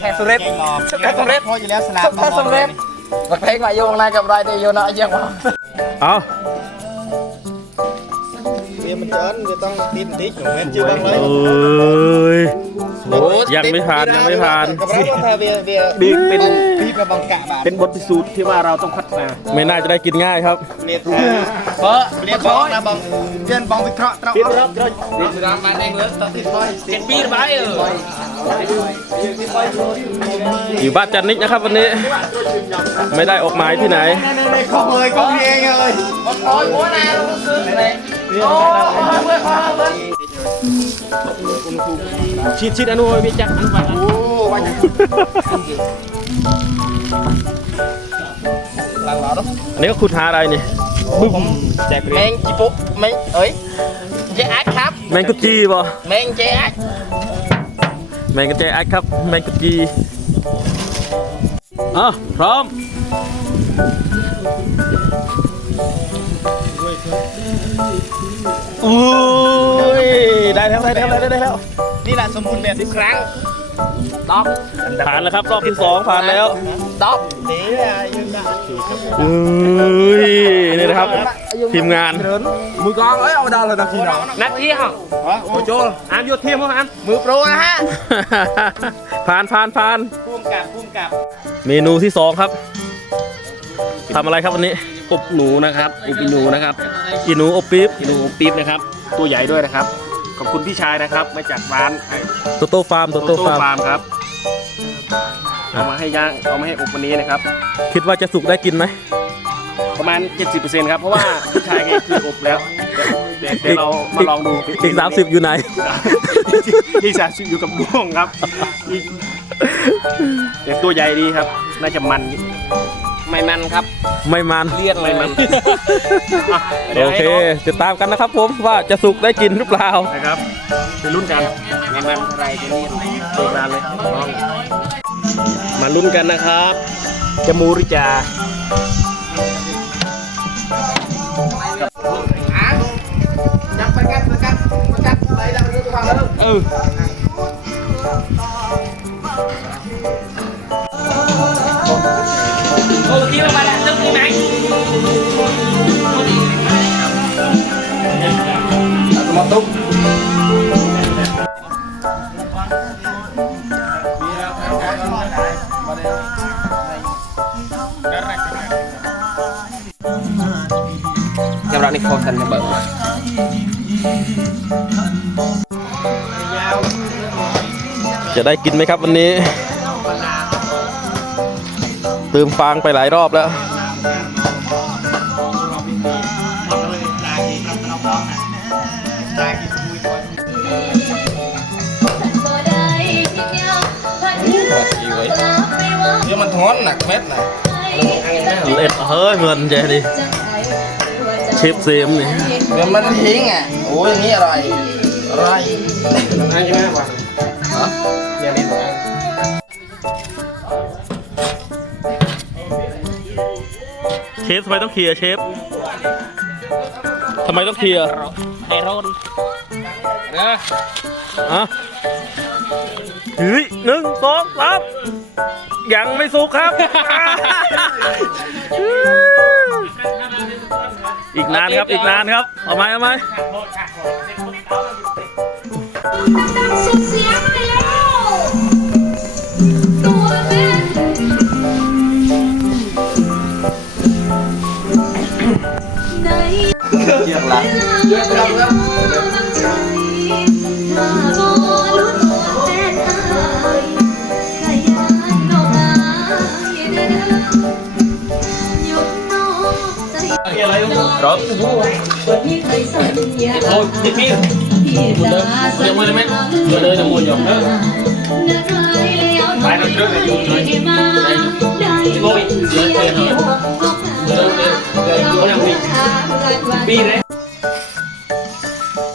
แค่สุเรศแค่สุเรศพออยู่แล้วสลามแค่สุเรศบักเพลงมาโยงนายกับไรเดโยนะเยี่ยมว่ะเอาเบียร์มันเจินเบียร์ต้องติดติ๊กของแม่ชื่อบ้างเลยเอ้ยยังไม่ผ่านยังไม่ผ่านกับเราถ้าเบียร์เบียร์นี่เป็น พี่มาบังกะบาทเป็นบทพิสูจน์ที่ว่าเราต้องพัฒนาไม่น่าจะได้กินง่ายครับเรียนเพราะเรียนบองนะบองเรียนบองวิเคราะห์ตราปิดรับเรารามมาในเมืองตัดสินไปเจ็ดปีไปเอออยู่บ้านจันนิกนะครับวันนี้ ไม่ได้ออกหมายที่ไหนในของเลยของเองเลยบักคอยหัวนาเราซื้อเลยโอ้เพื่อนเพื่อนเพื่อน ชิดชิดอนุวิจักอนุวัตโอ้ว่าอย่างหลังเราเนาะอันนี้ก็ขุดหาอะไรนี่บึ้มแจกแมเรียนงจีปุแมงเอ้ยเจ๊อัดครับแมงกุจีบ่แมงเจ๊อัดแมงกระเจอัดครับแมงกุจีอะพร้อมอุ้ย ได้แล้วได้แล้วได้แล้วได้แล้ว นี่แหละสมบูรณ์แบบสิบครั้งตอบผ่านแล้วครับ รอบที่สองผ่านแล้วตอบเดี๋ยวยืนได้อุ้ยนี่นะครับ ทีมงาน มือกลองเอ้ยเอาดาวเลยนะพี่น้องนักเที่ยวโอ้โจอามโยเทียมเขาอามมือโปรนะฮะผ่านผ่านผ่านพุ่มกับพุ่มกับ เมนูที่สองครับทำอะไรครับวันนี้อบหนูนะครับอบอีหนูนะครับอีหนูอบปี๊บอีหนูอบปี๊บนะครับ ตัวใหญ่ด้วยนะครับ ขอบคุณพี่ชายนะครับ มาจากร้านไอ้โตโต้ฟาร์มโตโต้ฟาร์มฟาร์มครับเอามาให้ย่างเอามาให้อบวันนี้นะครับ คิดว่าจะสุกได้กินไหมประมาณ 70%ครับ เพราะว่าพี่ชายแกคืออบแล้วเดี๋ยวเดี๋ยวเรามาลองดูอีกสามสิบอยู่ไหนที่สาชิอยู่กับบ่วงครับอีกแต่ตัวใหญ่ดีครับ น่าจะมัน ไม่มันครับ ไม่มันเลี่ยนเลยไม่มัมันนอะดี๋ยวโอให้เคติดตามกันนะครับผมว่าจะสุกได้กินหรือเปล่านะครับไปลุ้นกันไม่มันอะไรจะเลี่ยนเปิดร้านเลยลองมาลุ้นกันนะครับจะมูหรือจะจับไปกันไปกันไปกันไปแล้วดูตัวแล้วเออ โอ้ที่เรามาแล้วตึ้งนี่ไหมมาตุ๊กกำลังนี่เขาทันจะเบิกจะได้กินไหมครับวันนี้เติมฟางไปหลายรอบแล้วเดี๋ยวมันท้อนหนักเม็ดน่ะเอ็ดเฮ้ยเหมือนเจดิเชฟเซมนี่เดี๋ยวมันทิ้งอะโอ้ยนี่อะไรอะไรน่าจะมากกว่าฮะเดี๋ยวนี้ เชฟทำไมต้องเคลียร์เชฟทำไมต้องเคลียร์ไอรอนอะเฮ้ยหนึ่งสองสามยังไม่สุกครับ อีกนานครับอีกนานครับเอาไหมเอาไหม เยี่ยมละเยี่ะเยี่ยมถ้าบ่ลุ้นแฟนอายก็ยานน้องอายเด้อยกน้องใจรถมีใครสัญญาโอ้ยดิพี่พี่จะสัญญาเดินจะมูอยู่เออไปเราเรื่องอะไรอยู่เลย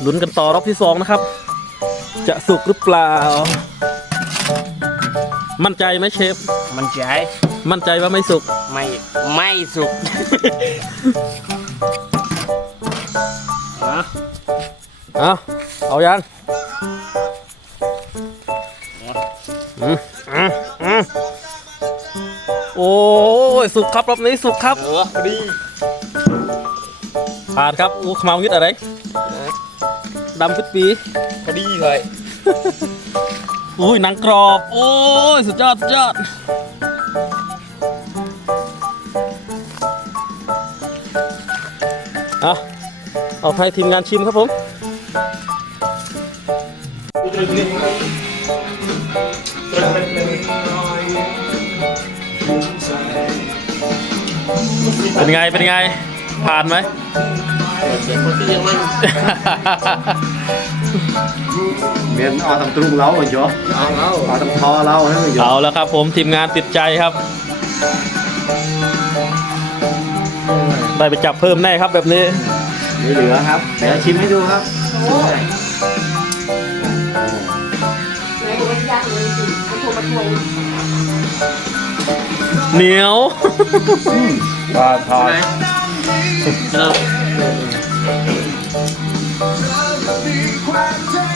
ลุ้นกันต่อรอบที่สองนะครับ จะสุกหรือเปล่า มั่นใจไหมเชฟ มันใจมั่นใจว่าไม่สุก ไม่ไม่สุกนะเอาเอายังอืมอืมอืมโอ้ยสุกครับรอบนี้สุกครับ เออพอดีผ่านครับอู้ขมาวยึดอะไร ดำปิดปีพอดีเลยอุ้ยหนังกรอบ โอ้ย สุดยอด สุดยอด เอาเอาให้ทีมงานชิมครับผม เป็นไง เป็นไง ผ่านไหม เมียนเอาทำตรุงเราเหรอเอาเอาเอาทำทอเราให้มันอยู่เอาแล้วครับ ผมทีมงานติดใจครับ ได้ไปจับเพิ่มแน่ครับแบบนี้ไม่เหลือครับเดี๋ยวชิมให้ดูครับเหนียวปลาทอด เ